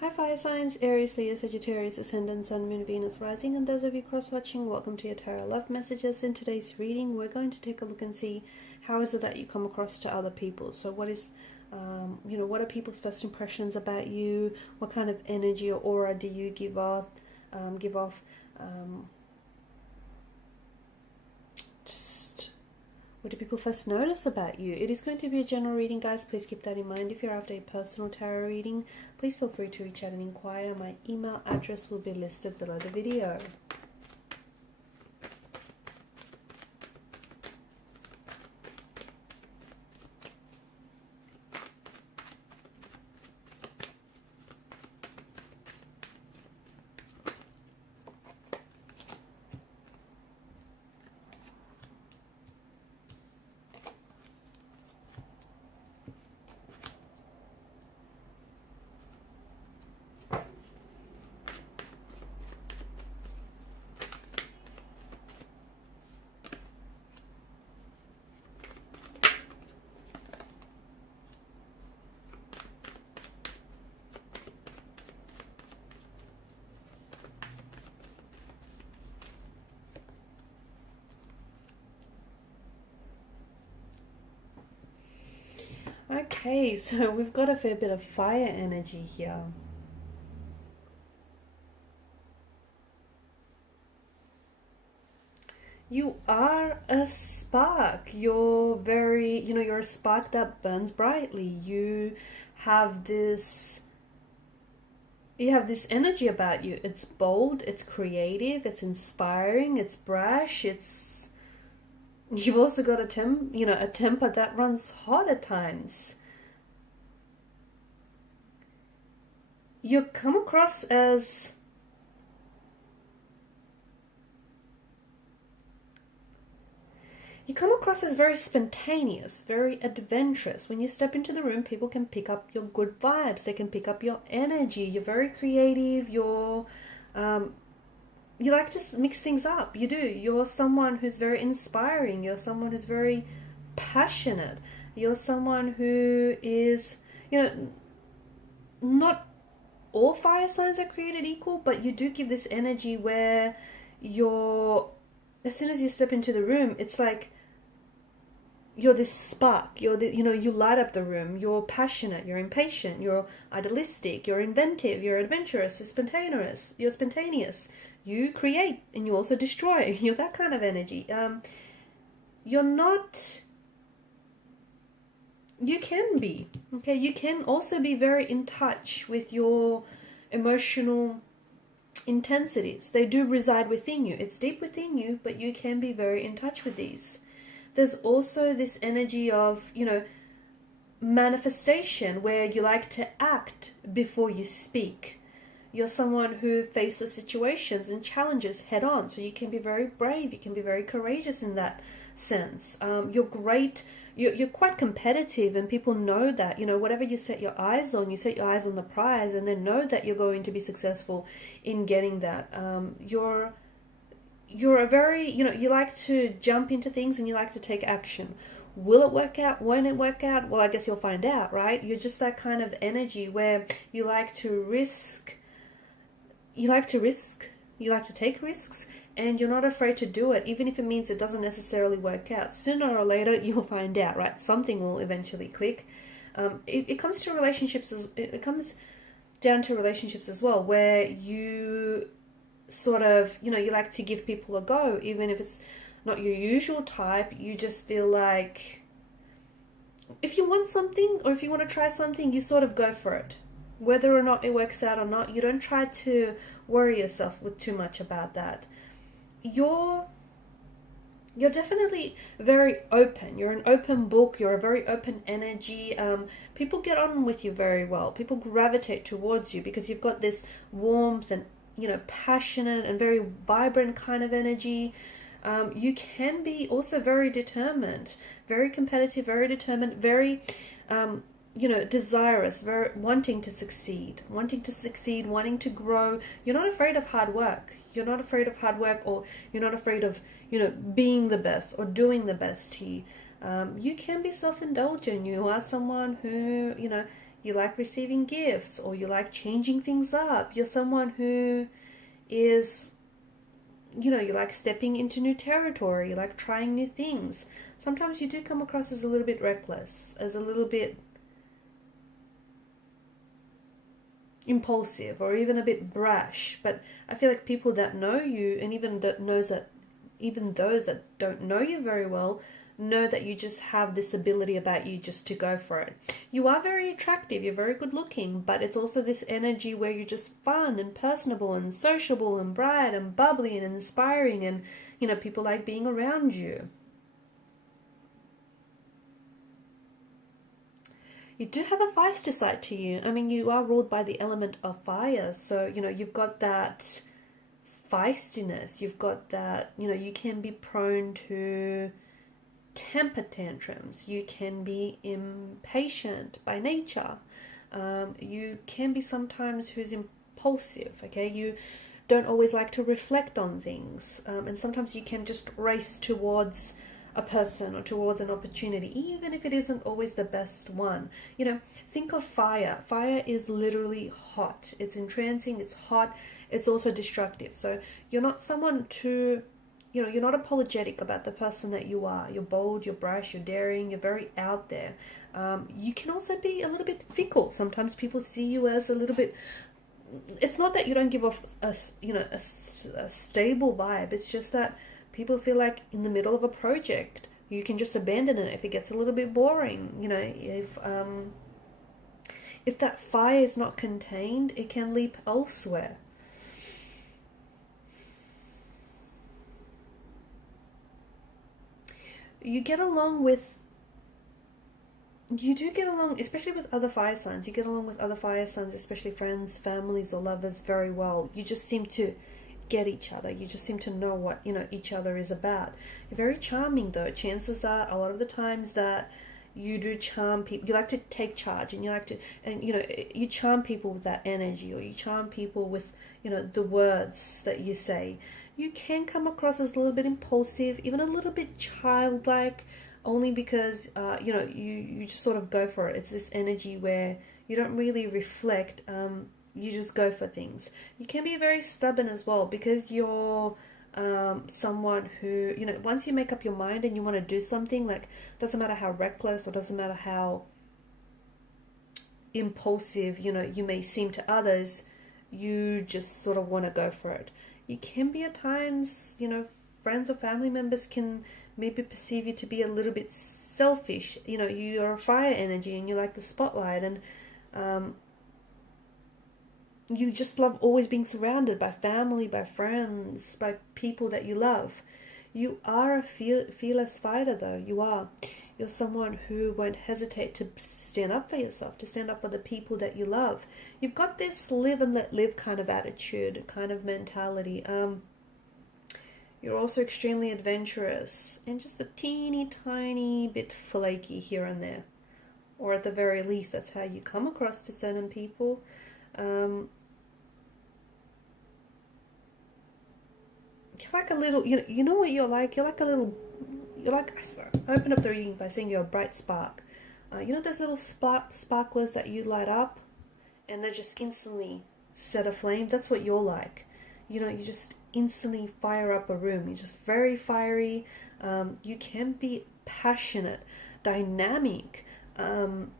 Hi fire signs, Aries, Leo, Sagittarius, Ascendant, Sun, Moon, Venus, Rising, and those of you cross-watching, welcome to your Tarot Love Messages. In today's reading, we're going to take a look and see how is it that you come across to other people. So what is, what are people's first impressions about you? What kind of energy or aura do you give off? What do people first notice about you? It is going to be a general reading, guys. Please keep that in mind. If you're after a personal tarot reading, please feel free to reach out and inquire. My email address will be listed below the video. Okay, so we've got a fair bit of fire energy here. You are a spark. You're very, you're a spark that burns brightly. You have this energy about you. It's bold, it's creative, it's inspiring, it's brash, you've also got a temper that runs hot at times. You come across as very spontaneous, very adventurous. When you step into the room, people can pick up your good vibes. They can pick up your energy. You're very creative. You like to mix things up. You do. You're someone who's very inspiring. You're someone who's very passionate. You're someone who is, not all fire signs are created equal, but you do give this energy where as soon as you step into the room, it's like you're this spark. You light up the room. You're passionate. You're impatient. You're idealistic. You're inventive. You're adventurous. You're spontaneous. You create and you also destroy. You're that kind of energy. You can be, okay? You can also be very in touch with your emotional intensities. They do reside within you. It's deep within you, but you can be very in touch with these. There's also this energy of, manifestation where you like to act before you speak. You're someone who faces situations and challenges head on, so you can be very brave. You can be very courageous in that sense. You're great. You're quite competitive, and people know that. Whatever you set your eyes on, you set your eyes on the prize, and then know that you're going to be successful in getting that. You're a very, you like to jump into things and you like to take action. Will it work out? Won't it work out? Well, I guess you'll find out, right? You're just that kind of energy where you like to risk. You like to take risks, and you're not afraid to do it, even if it means it doesn't necessarily work out. Sooner or later, you'll find out, right? Something will eventually click. It comes to relationships. It comes down to relationships as well, where you sort of, you like to give people a go, even if it's not your usual type. You just feel like if you want something or if you want to try something, you sort of go for it. Whether or not it works out or not, you don't try to worry yourself with too much about that. You're definitely very open. You're an open book. You're a very open energy. People get on with you very well. People gravitate towards you because you've got this warmth and, passionate and very vibrant kind of energy. You can be also very determined, very competitive, very determined, very, desirous, very wanting to succeed, wanting to grow. You're not afraid of hard work. You're not afraid of hard work, or you're not afraid of, being the best or doing the best here. You can be self-indulgent. You are someone who, you like receiving gifts, or you like changing things up. You're someone who is, you know, you like stepping into new territory, you like trying new things. Sometimes you do come across as a little bit reckless, as a little bit impulsive, or even a bit brash. But I feel like people that know you, and even those that don't know you very well, know that you just have this ability about you just to go for it. You are very attractive, you're very good looking, but it's also this energy where you're just fun and personable and sociable and bright and bubbly and inspiring, and, you know, people like being around you. You do have a feisty side to you. I mean, you are ruled by the element of fire, so, you know, you've got that feistiness, you've got that, you know, you can be prone to temper tantrums, you can be impatient by nature, you can be sometimes who's impulsive, okay, you don't always like to reflect on things, and sometimes you can just race towards a person or towards an opportunity, even if it isn't always the best one. You know, think of fire. Fire is literally hot. It's entrancing, it's hot, it's also destructive. So you're not someone to, you know, you're not apologetic about the person that you are. You're bold, you're brash, you're daring, you're very out there. You can also be a little bit fickle. Sometimes people see you as a little bit, it's not that you don't give off a stable vibe. It's just that people feel like in the middle of a project, you can just abandon it if it gets a little bit boring. You know, if that fire is not contained, it can leap elsewhere. You do get along, especially with other fire signs. You get along with other fire signs, especially friends, families, or lovers, very well. You just seem to get each other. You just seem to know what, you know, each other is about. You're very charming, though. Chances are, a lot of the times that you do charm people, you like to take charge, and you like to, and, you know, you charm people with that energy, or you charm people with, you know, the words that you say. You can come across as a little bit impulsive, even a little bit childlike, only because, you know, you just sort of go for it. It's this energy where you don't really reflect, you just go for things. You can be very stubborn as well, because you're someone who, you know, once you make up your mind and you want to do something, like, doesn't matter how reckless or doesn't matter how impulsive, you know, you may seem to others, you just sort of want to go for it. You can be at times, you know, friends or family members can maybe perceive you to be a little bit selfish. You know, you're a fire energy and you like the spotlight, and you just love always being surrounded by family, by friends, by people that you love. You are a fearless fighter, though. You are. You're someone who won't hesitate to stand up for yourself, to stand up for the people that you love. You've got this live and let live kind of attitude, kind of mentality. You're also extremely adventurous and just a teeny tiny bit flaky here and there. Or at the very least, that's how you come across to certain people. You're like a little, you know what you're like? You're like a little, I open up the reading by saying you're a bright spark. You know those little sparklers that you light up and they just instantly set aflame? That's what you're like. You know, you just instantly fire up a room. You're just very fiery. You can be passionate, dynamic. And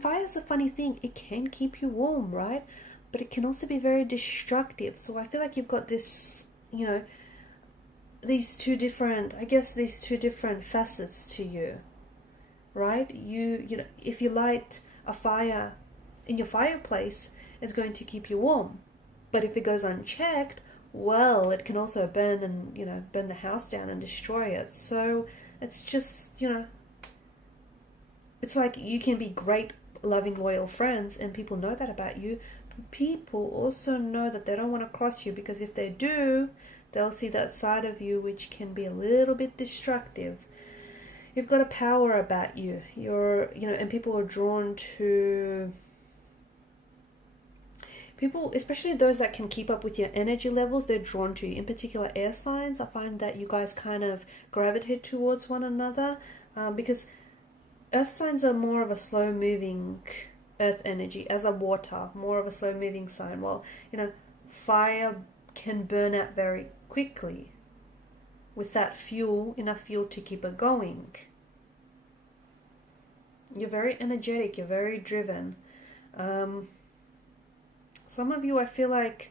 fire's a funny thing. It can keep you warm, right? But it can also be very destructive. So I feel like you've got this, you know, these two different facets to you, right? You know, if you light a fire in your fireplace, it's going to keep you warm. But if it goes unchecked, well, it can also burn and, you know, burn the house down and destroy it. So it's just, you know, it's like you can be great, loving, loyal friends, and people know that about you. People also know that they don't want to cross you, because if they do, they'll see that side of you which can be a little bit destructive. You've got a power about you. You're, you know, and people are drawn to people, especially those that can keep up with your energy levels. They're drawn to you. In particular, air signs. I find that you guys kind of gravitate towards one another, because Earth signs are more of a slow moving earth energy, as a water, more of a slow moving sign. While, fire can burn out very quickly with that fuel, enough fuel to keep it going. You're very energetic, you're very driven. Some of you, I feel like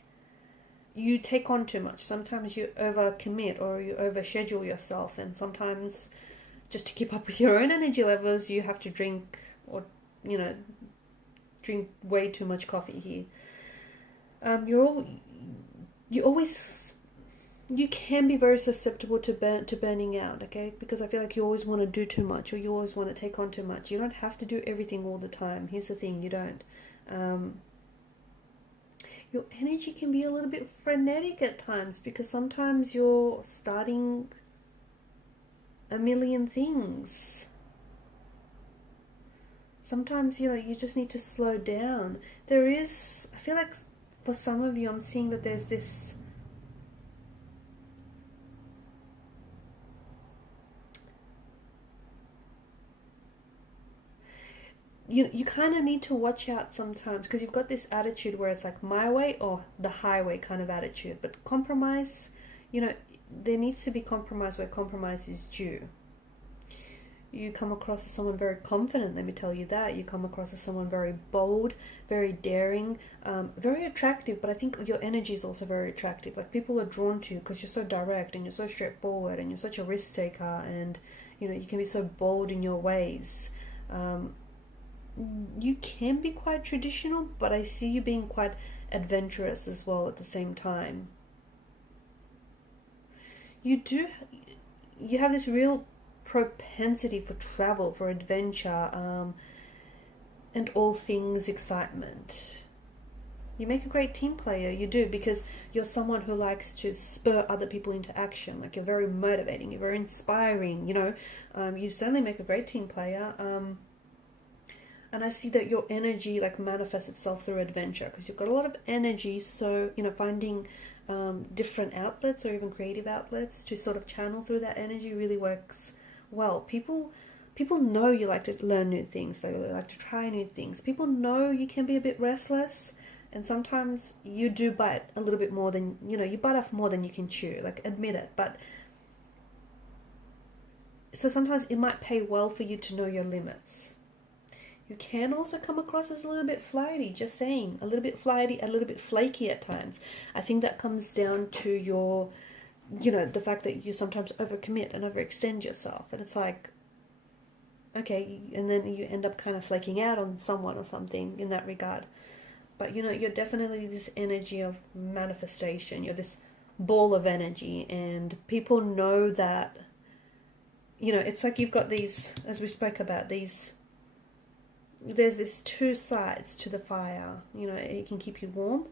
you take on too much. Sometimes you overcommit or you overschedule yourself, and sometimes just to keep up with your own energy levels, you have to drink drink way too much coffee here. You can be very susceptible to burning out, okay? Because I feel like you always want to do too much, or you always want to take on too much. You don't have to do everything all the time. Here's the thing, you don't. Your energy can be a little bit frenetic at times, because sometimes you're starting a million things. Sometimes, you just need to slow down. I feel like for some of you, I'm seeing that there's this you kind of need to watch out sometimes, because you've got this attitude where it's like my way or the highway kind of attitude. But compromise, there needs to be compromise where compromise is due. You come across as someone very confident, let me tell you that. You come across as someone very bold, very daring, very attractive, but I think your energy is also very attractive. Like, people are drawn to you because you're so direct and you're so straightforward and you're such a risk taker, and you can be so bold in your ways. You can be quite traditional, but I see you being quite adventurous as well at the same time. You have this real propensity for travel, for adventure, and all things excitement. You make a great team player, you do, because you're someone who likes to spur other people into action. Like, you're very motivating, you're very inspiring, you certainly make a great team player. And I see that your energy manifests itself through adventure, because you've got a lot of energy. So, finding different outlets or even creative outlets to sort of channel through that energy really works well. People know you like to learn new things. They like to try new things. People know you can be a bit restless, and sometimes you do bite a little bit more than, you bite off more than you can chew. Admit it. But so sometimes it might pay well for you to know your limits. You can also come across as a little bit flighty, just saying. A little bit flighty, a little bit flaky at times. I think that comes down to your, the fact that you sometimes overcommit and overextend yourself. And it's like, okay, and then you end up kind of flaking out on someone or something in that regard. But, you're definitely this energy of manifestation. You're this ball of energy, and people know that, it's like you've got these, as we spoke about, there's this two sides to the fire. It can keep you warm.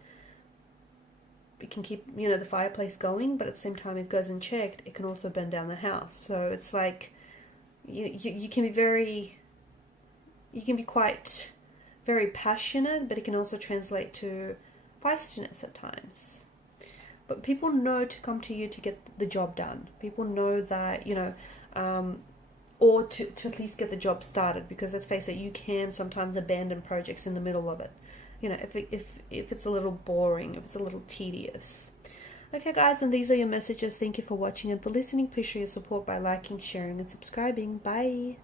It can keep, the fireplace going, but at the same time, if it goes unchecked, it can also burn down the house. So it's like, you can be quite very passionate, but it can also translate to feistiness at times. But people know to come to you to get the job done. People know that, or to at least get the job started, because let's face it, you can sometimes abandon projects in the middle of it. If it's a little boring, if it's a little tedious. Okay, guys, and these are your messages. Thank you for watching and for listening. Please show your support by liking, sharing, and subscribing. Bye.